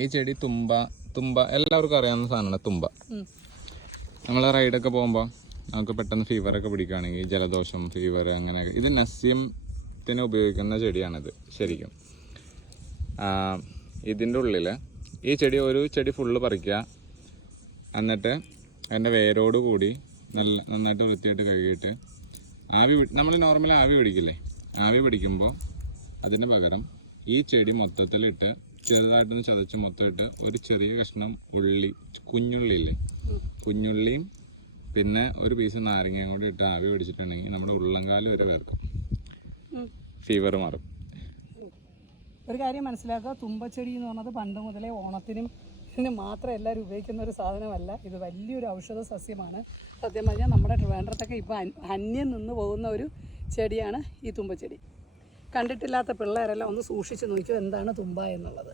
ഈ ചെടി തുമ്പ തുമ്പ എല്ലാവർക്കും അറിയാവുന്ന സാധനമാണ് തുമ്പ. നമ്മൾ റൈഡൊക്കെ പോകുമ്പോൾ നമുക്ക് പെട്ടെന്ന് ഫീവറൊക്കെ പിടിക്കുകയാണെങ്കിൽ ജലദോഷം ഫീവർ അങ്ങനെയൊക്കെ ഇത് നസ്യത്തിന് ഉപയോഗിക്കുന്ന ചെടിയാണിത് ശരിക്കും. ഇതിന്റെ ഉള്ളിൽ ഈ ചെടി ഒരു ചെടി ഫുള്ള് പറിക്കുക. എന്നിട്ട് അതിന്റെ വേരോട് കൂടി നല്ല നന്നായിട്ട് വൃത്തിയായിട്ട് കഴുകിയിട്ട് ആവി നമ്മൾ നോർമൽ ആവി പിടിക്കില്ലേ? ആവി പിടിക്കുമ്പോൾ അതിന് പകരം ഈ ചെടി മൊത്തത്തിലിട്ട് ചെറുതായിട്ടൊന്ന് ചതച്ച് മൊത്തമായിട്ട് ഒരു ചെറിയ കഷ്ണം ഉള്ളി കുഞ്ഞുള്ളി ഇല്ലേ കുഞ്ഞുള്ളിയും പിന്നെ ഒരു പീസ് നാരങ്ങയും കൂടി ഇട്ട് ആവി പിടിച്ചിട്ടുണ്ടെങ്കിൽ നമ്മുടെ ഉള്ളംകാൽ വരെ വേർക്കും. ഫീവർ മാറും. ഒരു കാര്യം മനസ്സിലാക്കുക. തുമ്പച്ചെടി എന്ന് പറഞ്ഞത് പണ്ട് മുതലേ ഓണത്തിനും ഇതിന് മാത്രം എല്ലാവരും ഉപയോഗിക്കുന്ന ഒരു സാധനമല്ല. ഇത് വലിയൊരു ഔഷധ സസ്യമാണ്. സത്യം പറഞ്ഞാൽ നമ്മുടെ ട്രിവാൻഡ്രത്തൊക്കെ ഇപ്പോൾ അന്യം നിന്ന് പോകുന്ന ഒരു ചെടിയാണ് ഈ തുമ്പച്ചെടി. കണ്ടിട്ടില്ലാത്ത പിള്ളേരെല്ലാം ഒന്ന് സൂക്ഷിച്ച് നോക്കിയോ എന്താണ് തുമ്പ എന്നുള്ളത്.